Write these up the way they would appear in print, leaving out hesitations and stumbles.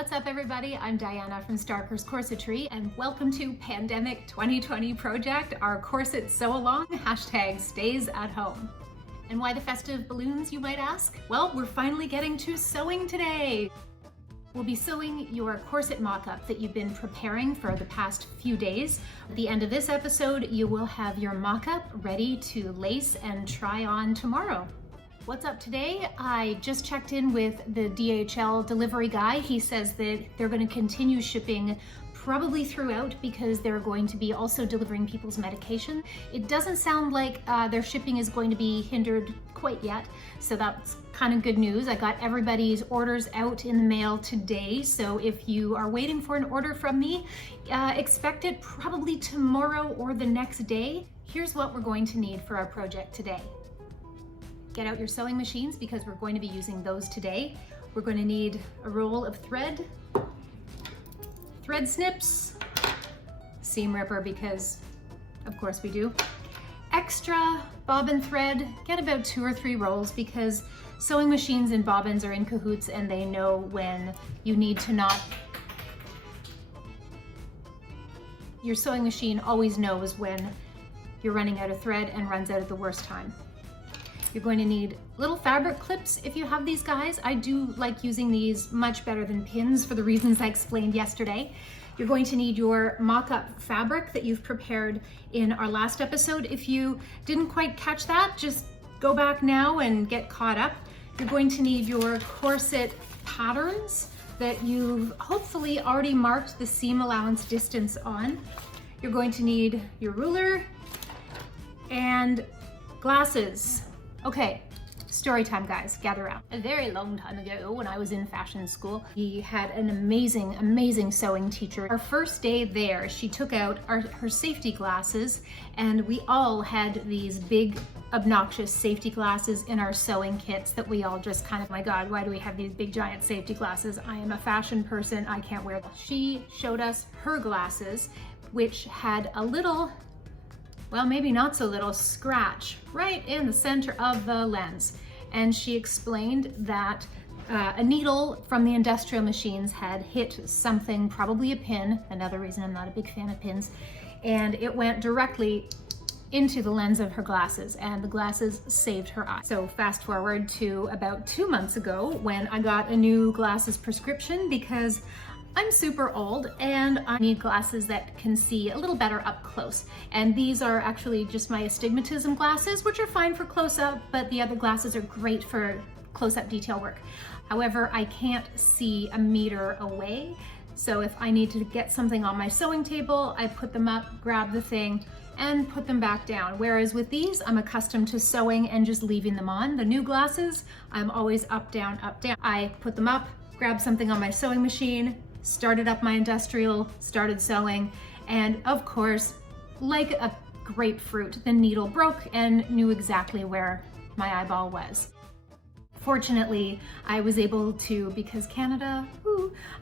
What's up everybody? I'm Diana from Starker's Corsetry and welcome to Pandemic 2020 Project, our corset sew along, #stays at home. And why the festive balloons, you might ask? Well, we're finally getting to sewing today. We'll be sewing your corset mock-up that you've been preparing for the past few days. At the end of this episode, you will have your mock-up ready to lace and try on tomorrow. What's up today? I just checked in with the DHL delivery guy. He says that they're going to continue shipping probably throughout because they're going to be also delivering people's medication. It doesn't sound like their shipping is going to be hindered quite yet, so that's kind of good news. I got everybody's orders out in the mail today, so if you are waiting for an order from me, expect it probably tomorrow or the next day. Here's what we're going to need for our project today. Get out your sewing machines because we're going to be using those today. We're going to need a roll of thread, thread snips, seam ripper because of course we do, extra bobbin thread. Get about 2 or 3 rolls because sewing machines and bobbins are in cahoots and they know when you need to knot. Your sewing machine always knows when you're running out of thread and runs out at the worst time. You're going to need little fabric clips if you have these guys. I do like using these much better than pins for the reasons I explained yesterday. You're going to need your mock-up fabric that you've prepared in our last episode. If you didn't quite catch that, just go back now and get caught up. You're going to need your corset patterns that you've hopefully already marked the seam allowance distance on. You're going to need your ruler and glasses. Okay, story time guys, gather around. A very long time ago when I was in fashion school, we had an amazing sewing teacher. Our first day there, she took out her safety glasses and we all had these big obnoxious safety glasses in our sewing kits that we all just kind of, my God, why do we have these big giant safety glasses? I am a fashion person, I can't wear them. She showed us her glasses, which had a little, well, maybe not so little, scratch right in the center of the lens. And she explained that a needle from the industrial machines had hit something, probably a pin, another reason I'm not a big fan of pins, and it went directly into the lens of her glasses, and the glasses saved her eye. So fast forward to about 2 months ago when I got a new glasses prescription because I'm super old and I need glasses that can see a little better up close. And these are actually just my astigmatism glasses, which are fine for close-up, but the other glasses are great for close-up detail work. However, I can't see a meter away. So if I need to get something on my sewing table, I put them up, grab the thing, and put them back down. Whereas with these, I'm accustomed to sewing and just leaving them on. The new glasses, I'm always up, down, up, down. I put them up, grab something on my sewing machine, started up my industrial, started sewing, and of course, like a grapefruit, the needle broke and knew exactly where my eyeball was. Fortunately, I was able to, because Canada,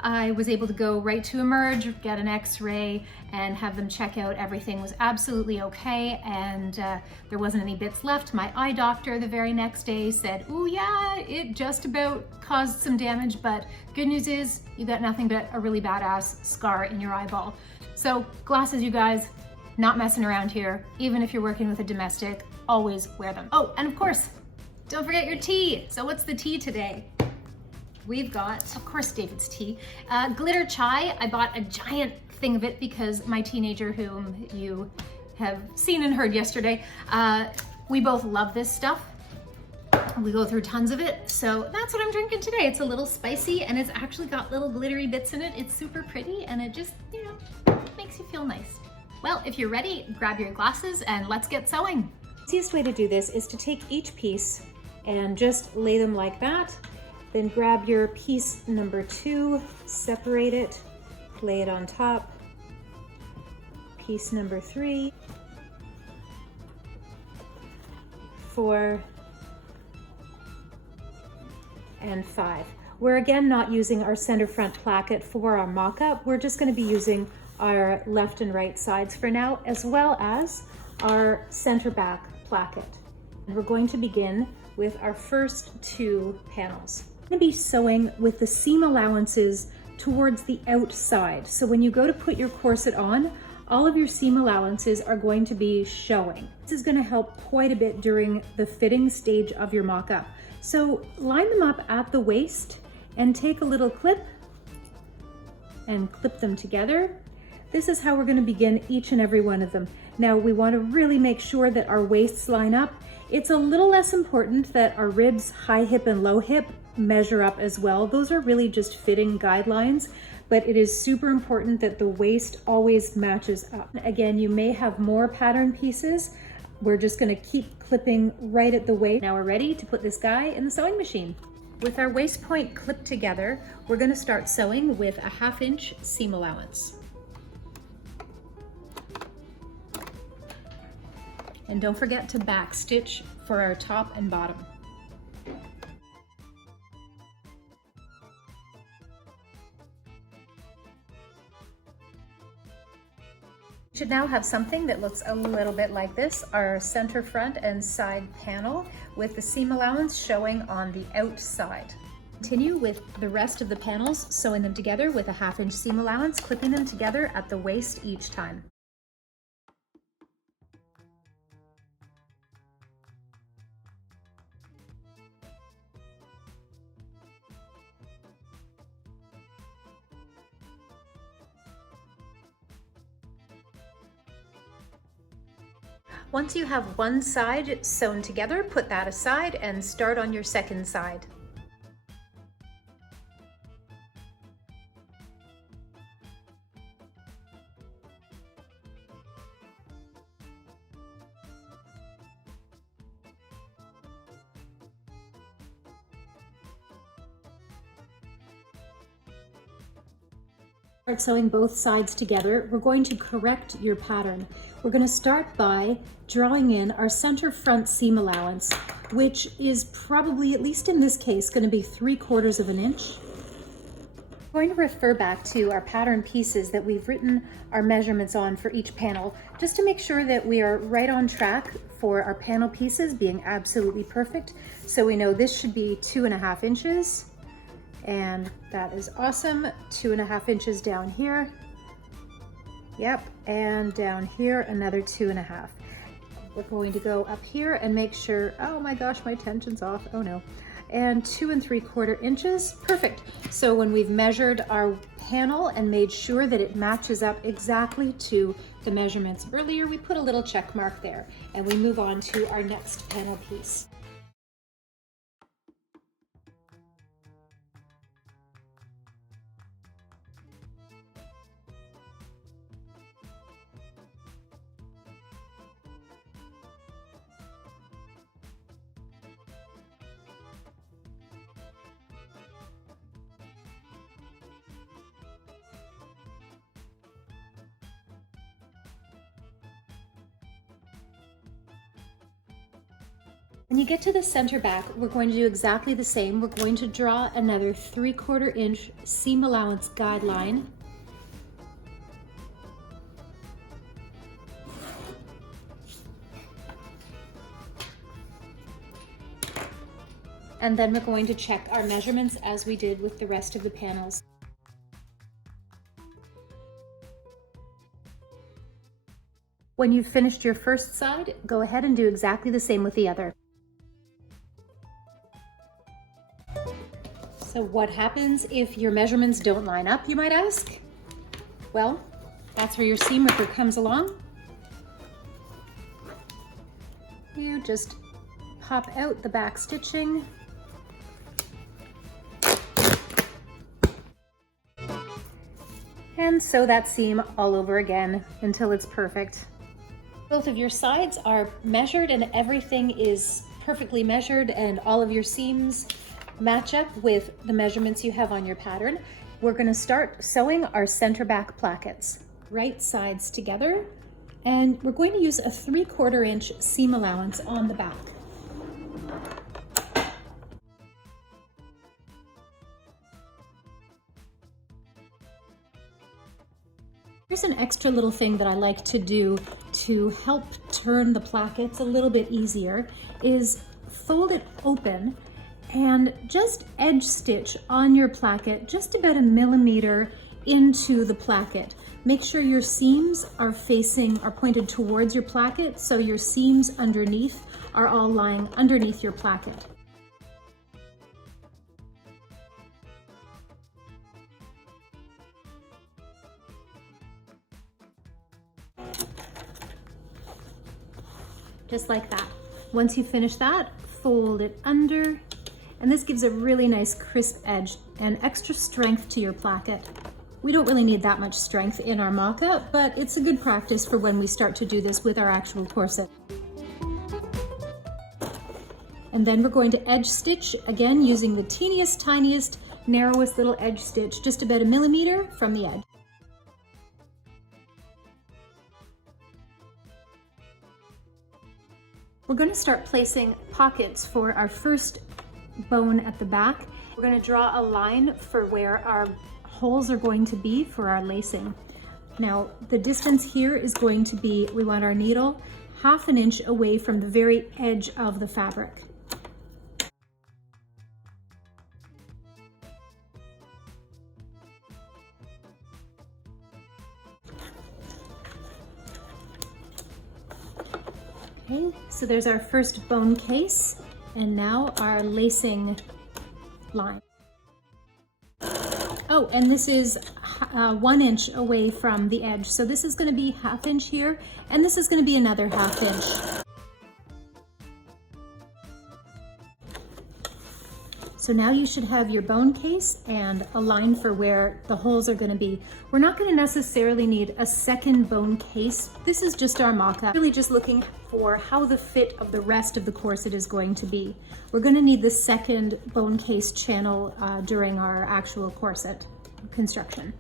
I was able to go right to Emerge, get an x-ray, and have them check out. Everything was absolutely okay, and there wasn't any bits left. My eye doctor the very next day said, "Ooh yeah, it just about caused some damage, but good news is you got nothing but a really badass scar in your eyeball." So glasses, you guys, not messing around here. Even if you're working with a domestic, always wear them. Oh, and of course, don't forget your tea. So what's the tea today? We've got, of course, David's tea. Glitter chai. I bought a giant thing of it because my teenager, whom you have seen and heard yesterday, we both love this stuff. We go through tons of it. So that's what I'm drinking today. It's a little spicy and it's actually got little glittery bits in it. It's super pretty and it just, you know, makes you feel nice. Well, if you're ready, grab your glasses and let's get sewing. The easiest way to do this is to take each piece and just lay them like that. Then grab your piece number 2, separate it, lay it on top. Piece number 3, 4, and 5. We're again not using our center front placket for our mock-up. We're just going to be using our left and right sides for now, as well as our center back placket. And we're going to begin with our first 2 panels. I'm going to be sewing with the seam allowances towards the outside. So when you go to put your corset on, all of your seam allowances are going to be showing. This is going to help quite a bit during the fitting stage of your mock-up. So line them up at the waist and take a little clip and clip them together. This is how we're going to begin each and every one of them. Now we want to really make sure that our waists line up. It's a little less important that our ribs, high hip and low hip, measure up as well. Those are really just fitting guidelines, but it is super important that the waist always matches up. Again, you may have more pattern pieces. We're just going to keep clipping right at the waist. Now we're ready to put this guy in the sewing machine. With our waist point clipped together, we're going to start sewing with a 1/2 inch seam allowance. And don't forget to back stitch for our top and bottom. We should now have something that looks a little bit like this, our center front and side panel with the seam allowance showing on the outside. Continue with the rest of the panels, sewing them together with a 1/2 inch seam allowance, clipping them together at the waist each time. Once you have one side sewn together, put that aside and start on your second side. Start sewing both sides together. We're going to correct your pattern. We're going to start by drawing in our center front seam allowance, which is probably, at least in this case, going to be 3/4 of an inch. We're going to refer back to our pattern pieces that we've written our measurements on for each panel, just to make sure that we are right on track for our panel pieces being absolutely perfect. So we know this should be 2.5 inches. And that is awesome. 2.5 inches down here. Yep, and down here, another 2.5. We're going to go up here and make sure, oh my gosh, my tension's off, oh no. And 2 3/4 inches, perfect. So when we've measured our panel and made sure that it matches up exactly to the measurements earlier, we put a little check mark there and we move on to our next panel piece. When you get to the center back, we're going to do exactly the same. We're going to draw another 3/4 inch seam allowance guideline. And then we're going to check our measurements as we did with the rest of the panels. When you've finished your first side, go ahead and do exactly the same with the other. So what happens if your measurements don't line up, you might ask? Well, that's where your seam ripper comes along. You just pop out the back stitching. And sew that seam all over again until it's perfect. Both of your sides are measured and everything is perfectly measured and all of your seams match up with the measurements you have on your pattern. We're going to start sewing our center back plackets. Right sides together, and we're going to use a 3/4 inch seam allowance on the back. Here's an extra little thing that I like to do to help turn the plackets a little bit easier, is fold it open and just edge stitch on your placket just about 1 millimeter into the placket. Make sure your seams are pointed towards your placket, so your seams underneath are all lying underneath your placket. Just like that. Once you finish that, fold it under, and this gives a really nice crisp edge and extra strength to your placket. We don't really need that much strength in our mock-up, but it's a good practice for when we start to do this with our actual corset. And then we're going to edge stitch, again using the teeniest, tiniest, narrowest little edge stitch, just about 1 millimeter from the edge. We're going to start placing pockets for our first bone at the back. We're going to draw a line for where our holes are going to be for our lacing. Now, the distance here is going to be, we want our needle 1/2 inch away from the very edge of the fabric. Okay, so there's our first bone case, and now our lacing line. Oh, and this is 1 inch away from the edge. So this is going to be 1/2 inch here, and this is going to be another 1/2 inch. So now you should have your bone case and a line for where the holes are going to be. We're not going to necessarily need a second bone case. This is just our mock-up. Really just looking for how the fit of the rest of the corset is going to be. We're going to need the second bone case channel during our actual corset construction.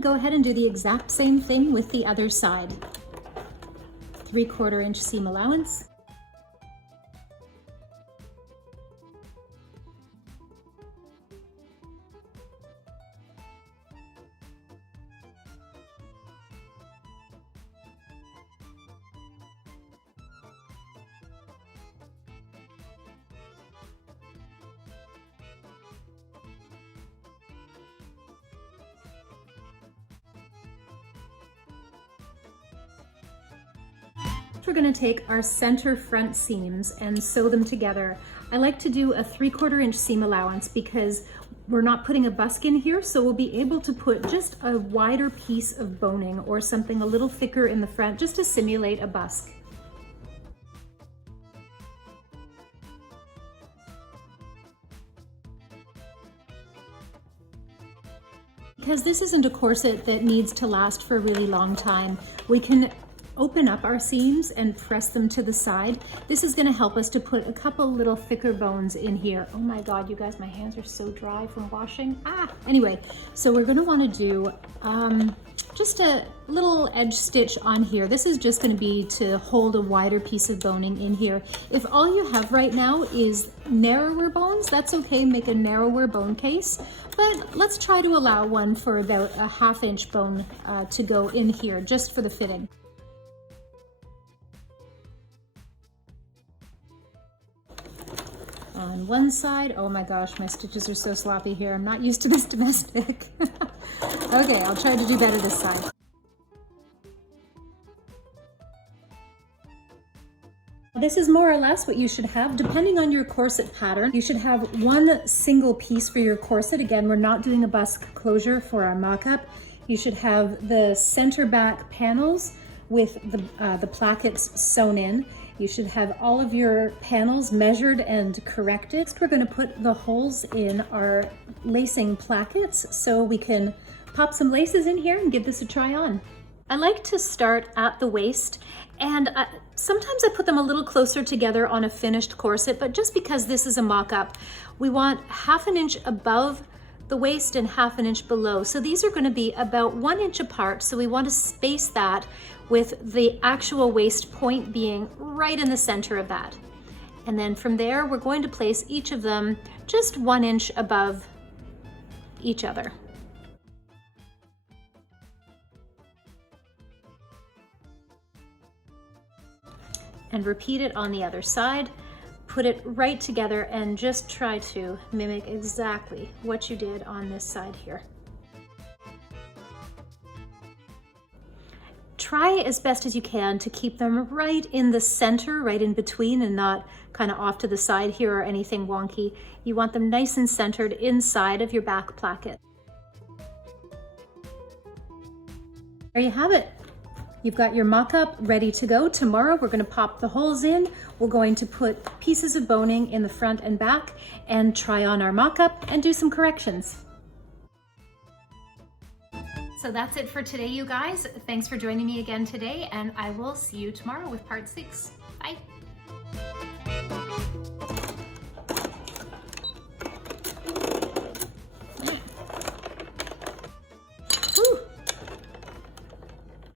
Go ahead and do the exact same thing with the other side. 3/4 inch seam allowance. We're going to take our center front seams and sew them together. I like to do a 3/4 inch seam allowance because we're not putting a busk in here, so we'll be able to put just a wider piece of boning or something a little thicker in the front just to simulate a busk. Because this isn't a corset that needs to last for a really long time, we can open up our seams and press them to the side. This is going to help us to put a couple little thicker bones in here. Oh my god, you guys, my hands are so dry from washing. Anyway, so we're going to want to do just a little edge stitch on here. This is just going to be to hold a wider piece of boning in here. If all you have right now is narrower bones, that's okay, make a narrower bone case, but let's try to allow one for about a 1/2 inch bone to go in here just for the fitting. On one side, oh my gosh, my stitches are so sloppy here. I'm not used to this domestic. Okay, I'll try to do better this side. This is more or less what you should have. Depending on your corset pattern, you should have one single piece for your corset. Again, we're not doing a busk closure for our mock-up. You should have the center back panels with the plackets sewn in. You should have all of your panels measured and corrected. Next, we're going to put the holes in our lacing plackets so we can pop some laces in here and give this a try on. I like to start at the waist, and sometimes I put them a little closer together on a finished corset, but just because this is a mock-up, we want 1/2 inch above the waist and 1/2 inch below. So these are going to be about 1 inch apart, so we want to space that with the actual waist point being right in the center of that. And then from there, we're going to place each of them just 1 inch above each other. And repeat it on the other side. put it right together and just try to mimic exactly what you did on this side here. Try as best as you can to keep them right in the center, right in between, and not kind of off to the side here or anything wonky. You want them nice and centered inside of your back placket. There you have it. You've got your mock-up ready to go. Tomorrow we're going to pop the holes in. We're going to put pieces of boning in the front and back and try on our mock-up and do some corrections. So that's it for today, you guys. Thanks for joining me again today, and I will see you tomorrow with part 6. Bye.